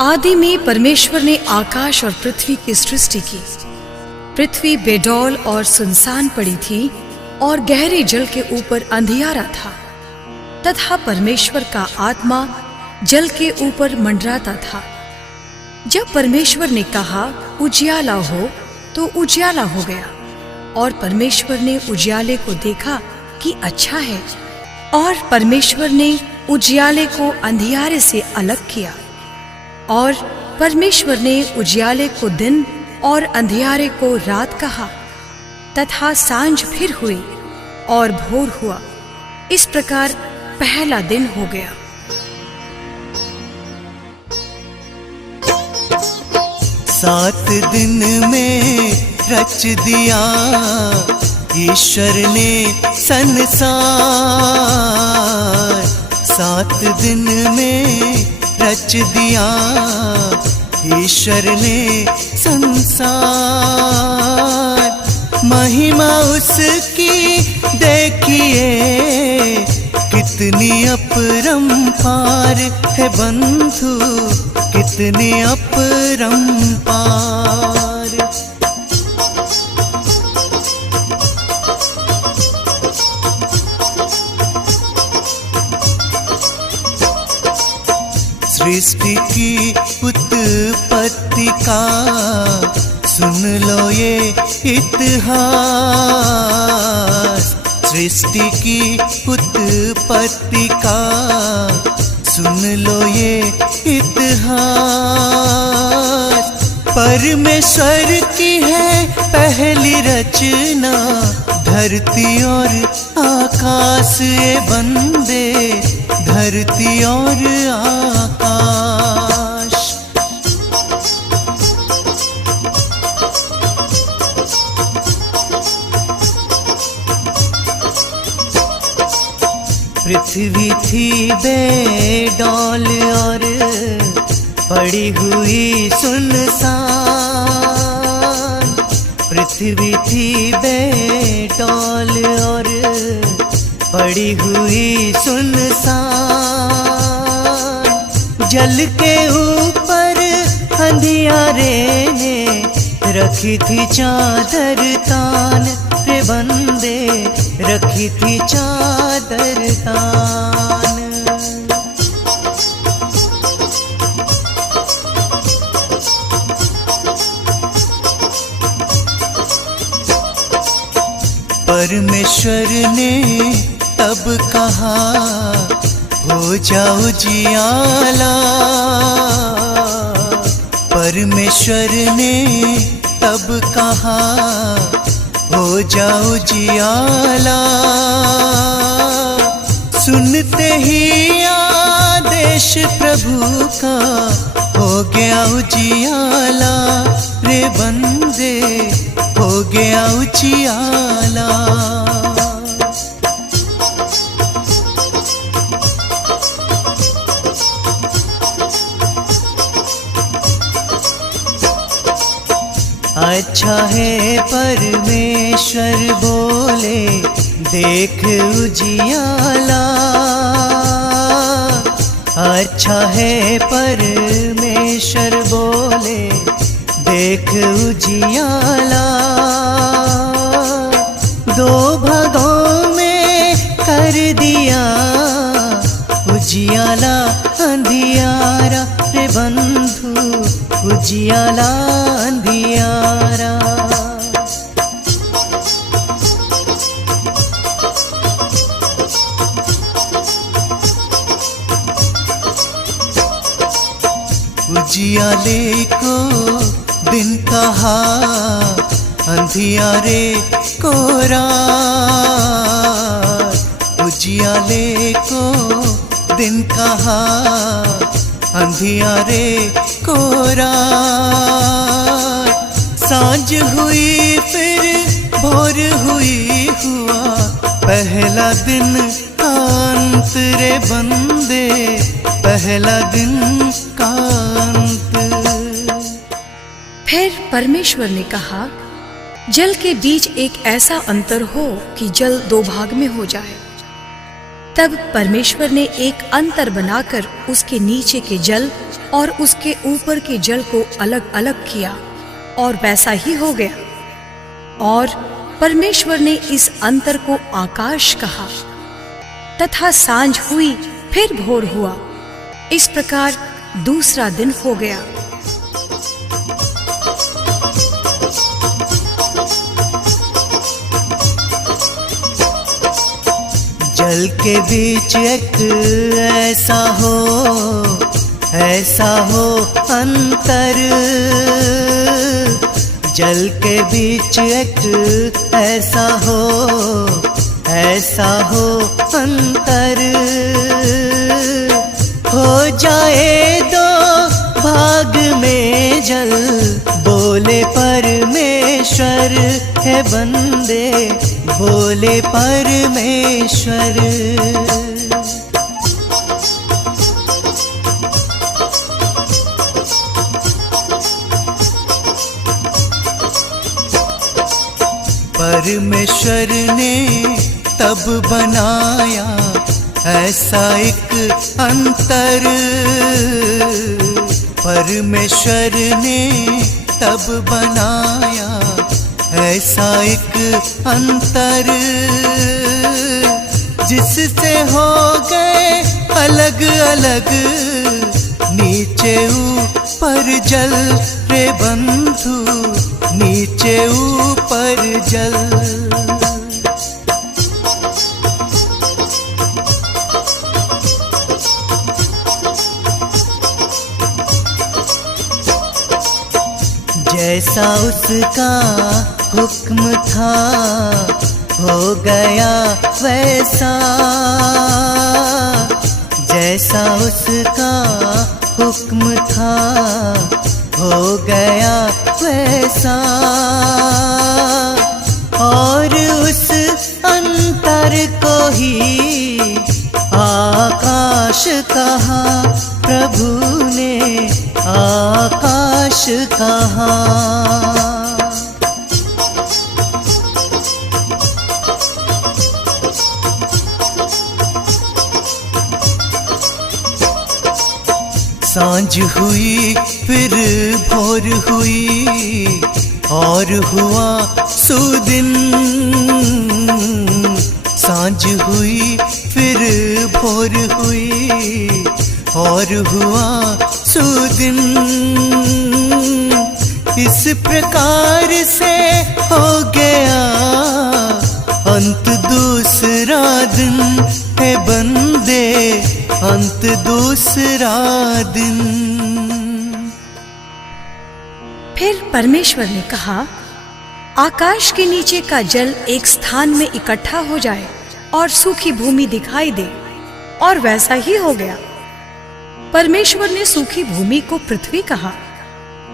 आदि में परमेश्वर ने आकाश और पृथ्वी की सृष्टि की। पृथ्वी बेडौल और सुनसान पड़ी थी और गहरे जल के ऊपर अंधियारा था, तथा परमेश्वर का आत्मा जल के ऊपर मंडराता था। जब परमेश्वर ने कहा उजियाला हो, तो उजियाला हो गया। और परमेश्वर ने उजियाले को देखा कि अच्छा है, और परमेश्वर ने उजियाले को अंधियारे से अलग किया। और परमेश्वर ने उजियाले को दिन और अंधियारे को रात कहा। तथा सांझ फिर हुई और भोर हुआ। इस प्रकार पहला दिन हो गया। सात दिन में रच दिया ईश्वर ने संसार। सात दिन में रच दिया ईश्वर ने संसार। महिमा उसकी देखिए कितनी अपरंपार है बंधु, कितनी अपरंपार। सृष्टि की उत्पत्ति का सुन लो ये इतिहास। सृष्टि की उत्पत्ति का सुन लो ये इतिहास। परमेश्वर की है पहली रचना, धरती और आकाश ये बंदे, धरती और आकाश। पृथ्वी थी बेडौल और पड़ी हुई सुनसान। पृथ्वी थी बेडौल और पड़ी हुई सुनसान। जल के ऊपर अंधियारे ने रखी थी चादर तान रे बंदे, रखी थी चादर तान। परमेश्वर ने तब कहा हो जाओ जियाला। परमेश्वर ने तब कहा हो जाओ जियाला। सुनते ही आदेश प्रभु का हो गया उजियाला रे बंदे, हो गया उजियाला। अच्छा है परमेश्वर बोले देख उजियाला। अच्छा है परमेश्वर बोले देख उजियाला। दो भागों में कर दिया उजियाला अंधियारा रे बंधु, उजियाला अंधियारा। उजियाले को दिन कहा, अंधियारे को रात। उजियाले को दिन कहा, अंधियारे को रात। सांझ हुई फिर भोर हुई हुआ पहला दिन का अंत रे बंदे, पहला दिन का अंत। फिर परमेश्वर ने कहा जल के बीच एक ऐसा अंतर हो कि जल दो भाग में हो जाए। तब परमेश्वर ने एक अंतर बनाकर उसके नीचे के जल और उसके ऊपर के जल को अलग अलग किया, और वैसा ही हो गया। और परमेश्वर ने इस अंतर को आकाश कहा। तथा सांझ हुई, फिर भोर हुआ। इस प्रकार दूसरा दिन हो गया। जल के बीच एक ऐसा हो अंतर। जल के बीच एक ऐसा हो अंतर। हो जाए दो भाग में जल, बोले परमेश्वर है बंदे, बोले परमेश्वर। परमेश्वर ने तब बनाया ऐसा एक अंतर। परमेश्वर ने तब बनाया ऐसा एक अंतर, जिससे हो गए अलग अलग नीचे ऊपर जल रे बंधु, नीचे ऊपर जल। जैसा उसका हुक्म था हो गया वैसा। जैसा उसका हुक्म था हो गया वैसा। और उस अंतर को ही आकाश कहा, प्रभु ने आकाश कहा। सांझ हुई फिर भोर हुई, और हुआ सुदिन। सांझ हुई फिर भोर हुई, और हुआ सुदिन। इस प्रकार से हो गया अंत दूसरा दिन है बंदे, अंत दूसरा दिन। फिर परमेश्वर ने कहा, आकाश के नीचे का जल एक स्थान में इकट्ठा हो जाए और सूखी भूमि दिखाई दे, और वैसा ही हो गया। परमेश्वर ने सूखी भूमि को पृथ्वी कहा,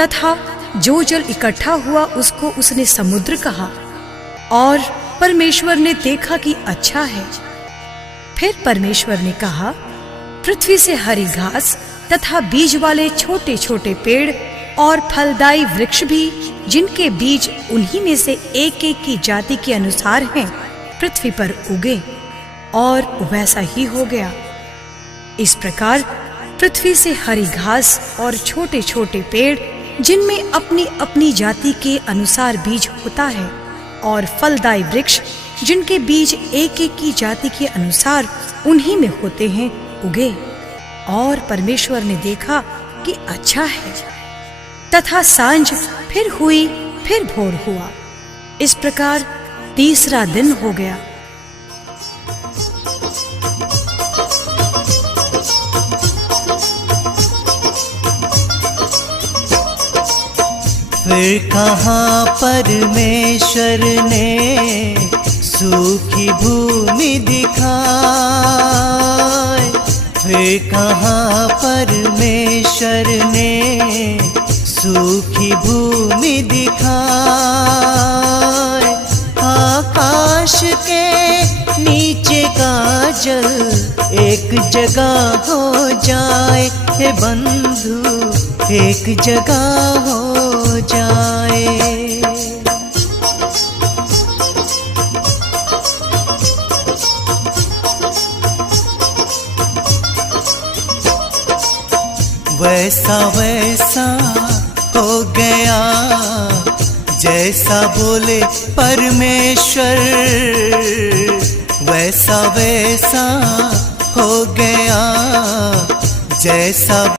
तथा जो जल इकट्ठा हुआ उसको उसने समुद्र कहा। और परमेश्वर ने देखा कि अच्छा है। फिर परमेश्वर ने कहा, पृथ्वी से हरी घास तथा बीज वाले छोटे छोटे पेड़ और फलदायी वृक्ष भी, जिनके बीज उन्हीं में से एक एक की जाति के अनुसार हैं, पृथ्वी पर उगे। और वैसा ही हो गया। इस प्रकार पृथ्वी से हरी घास और छोटे छोटे पेड़, जिनमें अपनी अपनी जाति के अनुसार बीज होता है, और फलदायी वृक्ष, जिनके बीज एक एक की जाति के अनुसार उन्हीं में होते हैं, उगे। और परमेश्वर ने देखा कि अच्छा है। तथा सांझ फिर हुई, फिर भोर हुआ। इस प्रकार तीसरा दिन हो गया। फिर कहाँ परमेश्वर ने सूखी भूमि दिखाए। फिर कहाँ परमेश्वर ने सूखी भूमि दिखाए। आकाश के नीचे का जल एक जगह हो जाए, हे बंधु एक जगह हो जाए। वैसा वैसा हो गया जैसा बोले परमेश्वर, वैसा वैसा हो गया जैसा